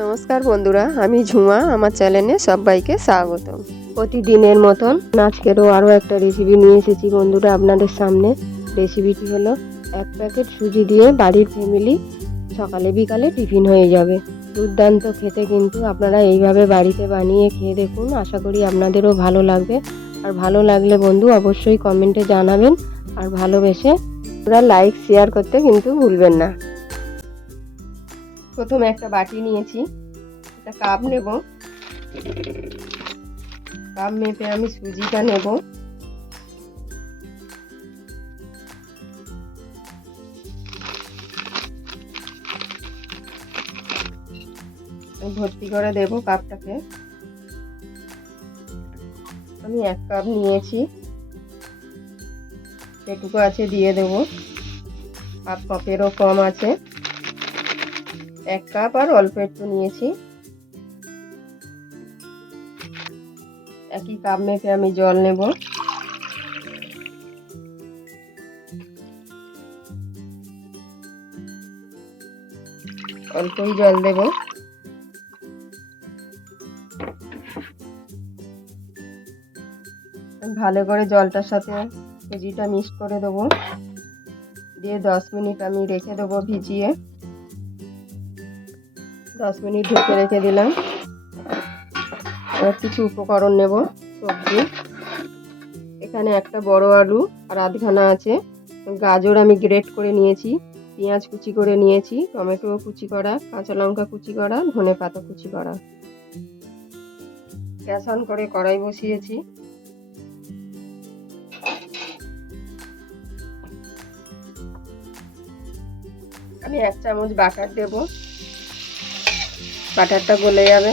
নমস্কার বন্ধুরা, আমি ঝুমা। আমার চ্যানেলে সবাইকে স্বাগত। প্রতিদিনের মতন আজকেরও আরও একটা রেসিপি নিয়ে এসেছি বন্ধুরা আপনাদের সামনে। রেসিপিটি হলো 1 প্যাকেট সুজি দিয়ে বাড়ির ফ্যামিলি সকালে বিকালে টিফিন হয়ে যাবে। দুর্দান্ত খেতে, কিন্তু আপনারা এইভাবে বাড়িতে বানিয়ে খেয়ে দেখুন। আশা করি আপনাদেরও ভালো লাগবে। আর ভালো লাগলে বন্ধু অবশ্যই কমেন্টে জানাবেন, আর ভালোবেসে আপনারা লাইক শেয়ার করতে কিন্তু ভুলবেন না। প্রথমে একটা বাটি নিয়েছি, একটা কাপ নেব। কাপ মেপে আমি সুজিটা নেব। ভর্তি করে দেব কাপটাকে। আমি 1 কাপ নিয়েছি, যেটুকু আছে দিয়ে দেব। হাফ কাপেরও কম আছে। 1 কাপ আর অল্প একটু নিয়েছি। একই কাপ মেপে আমি জল নেব। অল্পই জল দেব। ভালো করে জলটার সাথে সুজিটা মিক্স করে দেবো। দিয়ে 10 মিনিট আমি রেখে দেবো ভিজিয়ে। 10 মিনিট ঢেকে রেখে দিলাম। এবার কিছু উপকরণ নেব। সবজি, এখানে একটা বড় আলু আর আধখানা আছে। গাজর আমি গ্রেট করে নিয়েছি, পেঁয়াজ কুচি করে নিয়েছি, টমেটো কুচি করা, কাঁচা লঙ্কা কুচি করা, ধনে পাতা কুচি করা। গ্যাস অন করে কড়াই বসিয়েছি। আমি 1 চামচ বাটার দেব। বাটারটা গলে যাবে।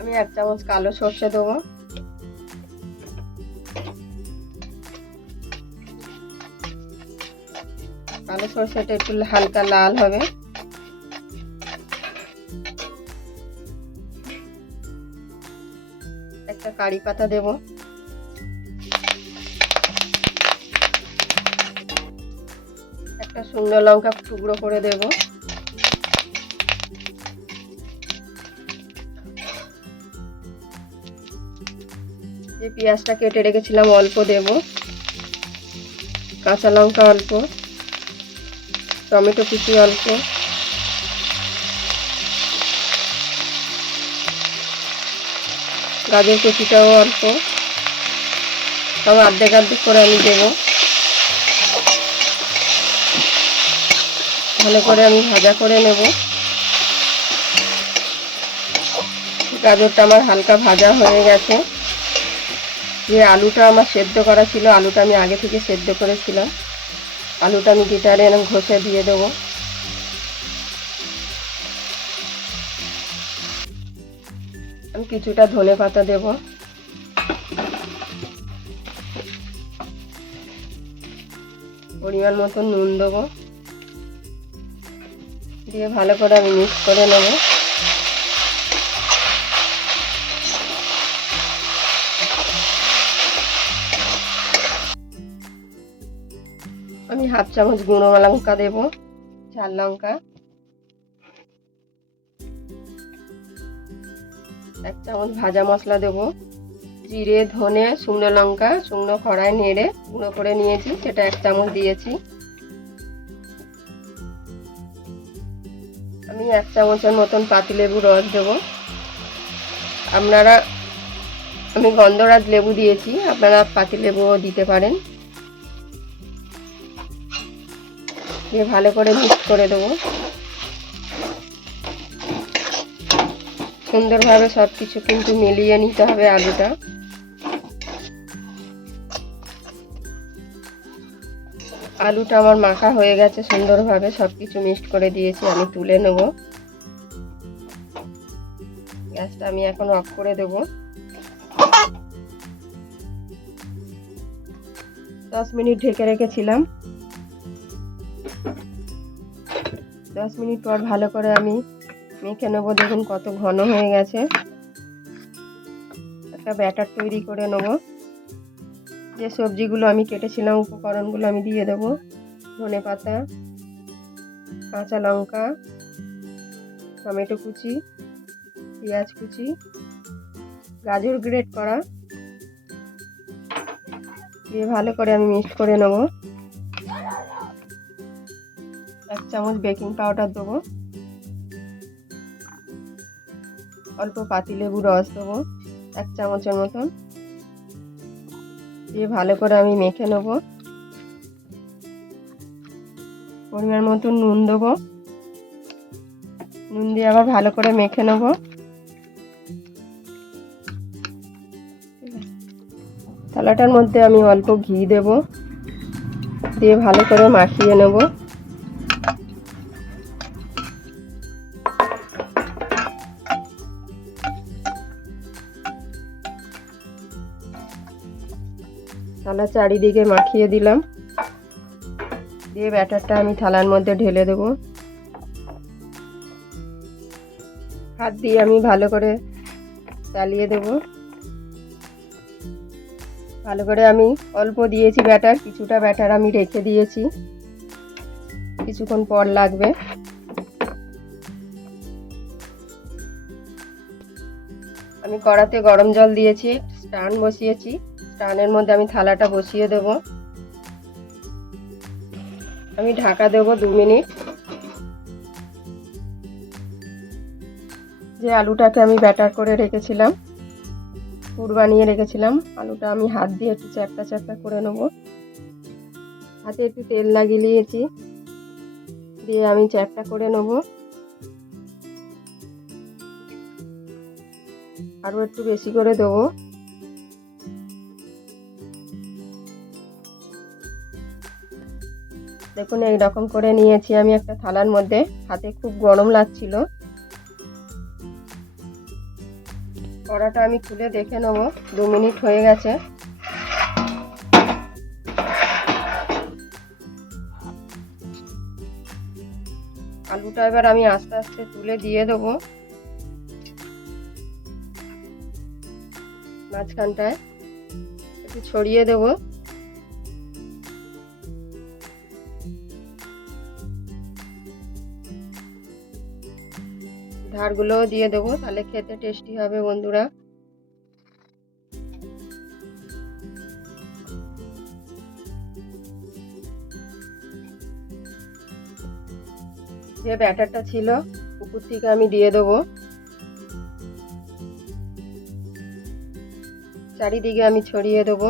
আমি 1 চামচ কালো সর্ষে দেবো। কালো সর্ষেটা একটু হালকা লাল হবে। একটা কারি পাতা দেব। একটা শুকনো লঙ্কা টুকরো করে দেব। যে পেঁয়াজটা কেটে রেখেছিলাম অল্প দেব। কাঁচা লঙ্কা অল্প, টমেটো কুচি অল্প, গাজর কুচিটাও অল্প। সব অর্ধেক অর্ধেক করে আমি দেব। ভালো করে আমি ভাজা করে নেব। গাজরটা আমার হালকা ভাজা হয়ে গেছে। যে আলুটা আমার সেদ্ধ করা ছিল, আলুটা আমি আগে থেকে সেদ্ধ করেছিলাম। আলুটা আমি গিটারে এরকম ঘষে দিয়ে দেবো। আমি কিছুটা ধনে পাতা দেব। পরিমাণ মতো নুন দেবো। দিয়ে ভালো করে আমি মিক্স করে নেব। আমি 1/2 চামচ গুঁড়ো লঙ্কা দেব, ঝাল লঙ্কা। 1 চামচ ভাজা মশলা দেব। জিরে, ধনে, শুকনো লঙ্কা শুকনো খড়ায় নেড়ে গুঁড়ো করে নিয়েছি, সেটা 1 চামচ দিয়েছি। আমি 1 চামচের মতন পাতিলেবুর রস দেব। আমি গন্ধরাজ লেবু দিয়েছি, আপনারা পাতিলেবুও দিতে পারেন। দিয়ে ভালো করে মিক্স করে দেবো। সুন্দরভাবে সব কিছু কিন্তু মিলিয়ে নিতে হবে আলুটা। আলুটা আমার মাখা হয়ে গেছে সুন্দরভাবে, সব কিছু মিক্সড করে দিয়েছি। আমি তুলে নেব। গ্যাসটা আমি এখন অফ করে দেব। 10 মিনিট ঢেকে রেখেছিলাম। 10 মিনিট পর ভালো করে আমি মেখে নেব। দেখুন কত ঘন হয়ে গেছে। একটা ব্যাটার তৈরি করে নেব। যে সবজিগুলো আমি কেটেছিলাম, উপকরণগুলো আমি দিয়ে দেবো। ধনেপাতা, কাঁচা লঙ্কা, টমেটো কুচি, পেঁয়াজ কুচি, গাজর গ্রেট করা দিয়ে ভালো করে আমি মিক্স করে নেব। 1 চামচ বেকিং পাউডার দেবো, অল্প পাতিলেবু রস দেবো 1 চামচের মতন, দিয়ে ভালো করে আমি মেখে নেব। পরিমাণ মতো নুন দেবো, নুন দিয়ে আবার ভালো করে মেখে নেব। থালাটার মধ্যে আমি অল্প ঘি দেব, দিয়ে ভালো করে মাখিয়ে নেব। থালা চারিদিকে মাখিয়ে দিলাম, দিয়ে ব্যাটারটা আমি থালার মধ্যে ঢেলে দেব। হাত দিয়ে আমি ভালো করে চালিয়ে দেব। ভালো করে আমি অল্প দিয়েছি ব্যাটার, কিছুটা ব্যাটার আমি রেখে দিয়েছি, কিছুক্ষণ পর লাগবে। আমি কড়াতে গরম জল দিয়েছি, স্ট্যান্ড বসিয়েছি, স্ট্যান্ডের মধ্যে আমি থালাটা বসিয়ে দেব। আমি ঢাকা দেব 2 মিনিট। যে আলুটাকে আমি ব্যাটার করে রেখেছিলাম, পুর বানিয়ে রেখেছিলাম, আলুটা আমি হাত দিয়ে একটু চ্যাপটা চ্যাপটা করে নেব। হাতে একটু তেল লাগিয়ে নিয়েছি, দিয়ে আমি চ্যাপটা করে নেব। আরও একটু বেশি করে দেবো। দেখুন এই রকম করে নিয়েছি আমি একটা থালার মধ্যে। হাতে খুব গরম লাগছিল। কড়াটা আমি খুলে দেখে নেব, 2 মিনিট হয়ে গেছে। আলুটা এবার আমি আস্তে আস্তে তুলে দিয়ে দেবো মাঝখানটায়, একটু ছড়িয়ে দেবো। ধারগুলোও দিয়ে দেবো, তাহলে খেতে টেস্টি হবে বন্ধুরা। যে ব্যাটারটা ছিল উপর থেকে আমি দিয়ে দেবো। চারিদিকে আমি ছড়িয়ে দেবো।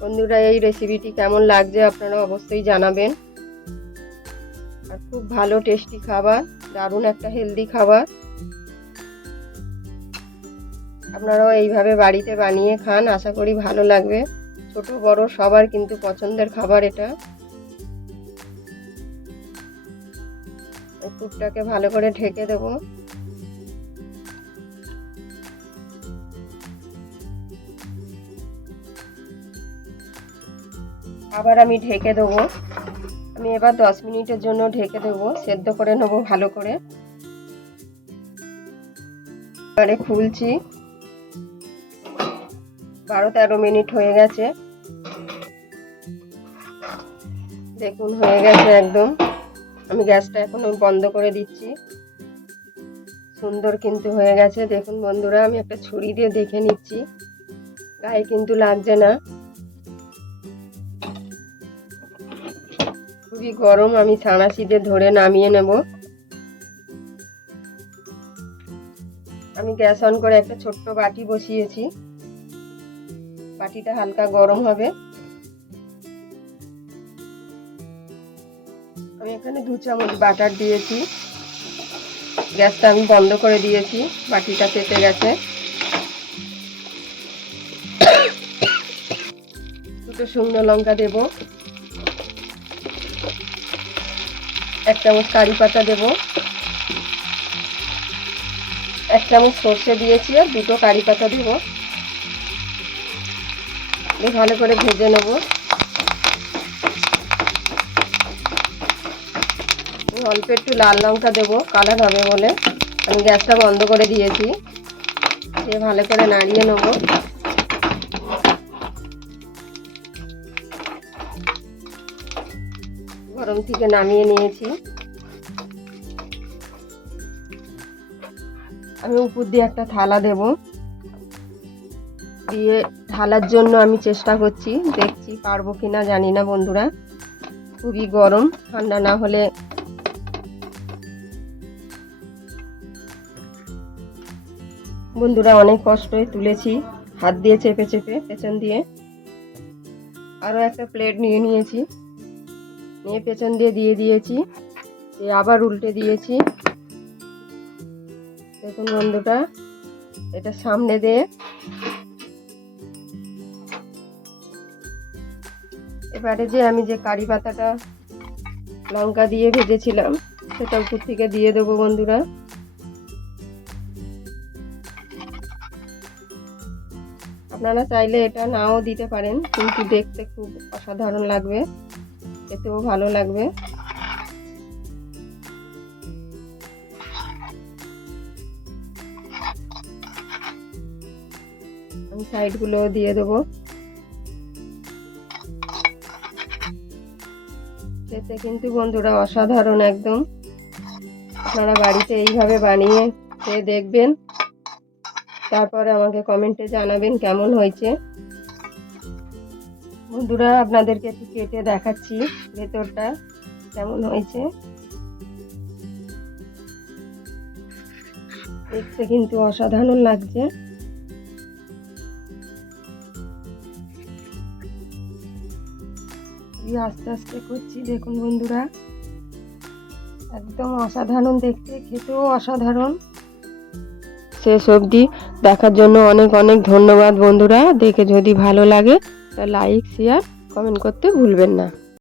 বন্ধুরা এই রেসিপিটি কেমন লাগছে আপনারা অবশ্যই জানাবেন। আর খুব ভালো টেস্টি খাবার, দারুণ একটা হেলদি খাবার। আপনারাও এইভাবে বাড়িতে বানিয়ে খান, আশা করি ভালো লাগবে। ছোট বড় সবার কিন্তু পছন্দের খাবার এটা। পুরটাকে ভালো করে ঢেকে দেবো। আবার আমি ঢেকে দেবো। আমি এবার 10 মিনিটের জন্য ঢেকে দেবো, সেদ্ধ করে নেবো ভালো করে। এবারে খুলছি। 12-13 মিনিট হয়ে গেছে। দেখুন হয়ে গেছে একদম। আমি গ্যাসটা এখন বন্ধ করে দিচ্ছি। সুন্দর কিন্তু হয়ে গেছে। দেখুন বন্ধুরা, আমি একটা ছুরি দিয়ে দেখে নিচ্ছি, গায়ে কিন্তু লাগছে না। খুবই গরম, আমি ছানাশিতে ধরে নামিয়ে নেব। আমি গ্যাস অন করে একটা ছোট্ট বাটি বসিয়েছি, বাটিটা হালকা গরম হবে। আমি এখানে 2 চামচ বাটার দিয়েছি। গ্যাসটা আমি বন্ধ করে দিয়েছি, বাটিটা পেতে গেছে। 2টো শুকনো লঙ্কা দেব, 1 চামচ কারি পাতা দেব, 1 চামচ সর্ষে দিয়েছি আর 2টো কারি পাতা দেব। ভালো করে ভেজে নেব। অল্প একটু লাল লঙ্কা দেবো, কালার হবে বলে। আমি গ্যাসটা বন্ধ করে দিয়েছি, দিয়ে ভালো করে নাড়িয়ে নেব। গরম থেকে নামিয়ে নিয়েছি। আমি উপর দিয়ে একটা থালা দেব, দিয়ে ঢালার জন্য আমি চেষ্টা করছি, দেখছি পারবো কিনা জানি না বন্ধুরা। খুবই গরম, ঠান্ডা না হলে বন্ধুরা অনেক কষ্টই তুলেছি, হাত দিয়ে চেপে চেপে পেছন দিয়ে। আরও একটা প্লেট নিয়ে নিয়েছি, নিয়ে পেছন দিয়ে দিয়ে দিয়েছি, দিয়ে আবার উল্টে দিয়েছি। দেখুন বন্ধুরা, এটা সামনে দিয়ে এবারে যে আমি যে কারি পাতাটা লঙ্কা দিয়ে ভেজেছিলাম সেটা উপর থেকে দিয়ে দেবো বন্ধুরা। আপনারা চাইলে এটা নাও দিতে পারেন, কিন্তু দেখতে খুব অসাধারণ লাগবে, খেতেও ভালো লাগবে। আমি সাইডগুলো দিয়ে দেবো। খেতে কিন্তু বন্ধুরা অসাধারণ একদম। আপনারা বাড়িতে এইভাবে বানিয়ে খেয়ে দেখবেন, তারপরে আমাকে কমেন্টে জানাবেন কেমন হয়েছে। বন্ধুরা আপনাদেরকে একটু কেটে দেখাচ্ছি ভেতরটা কেমন হয়েছে। দেখতে কিন্তু অসাধারণ লাগছে। আস্তে আস্তে করছি, দেখুন বন্ধুরা একদম অসাধারণ দেখতে, খেতেও অসাধারণ। শেষ অবধি দেখার জন্য অনেক অনেক ধন্যবাদ বন্ধুরা। দেখে যদি ভালো লাগে তা লাইক, শেয়ার, কমেন্ট করতে ভুলবেন না।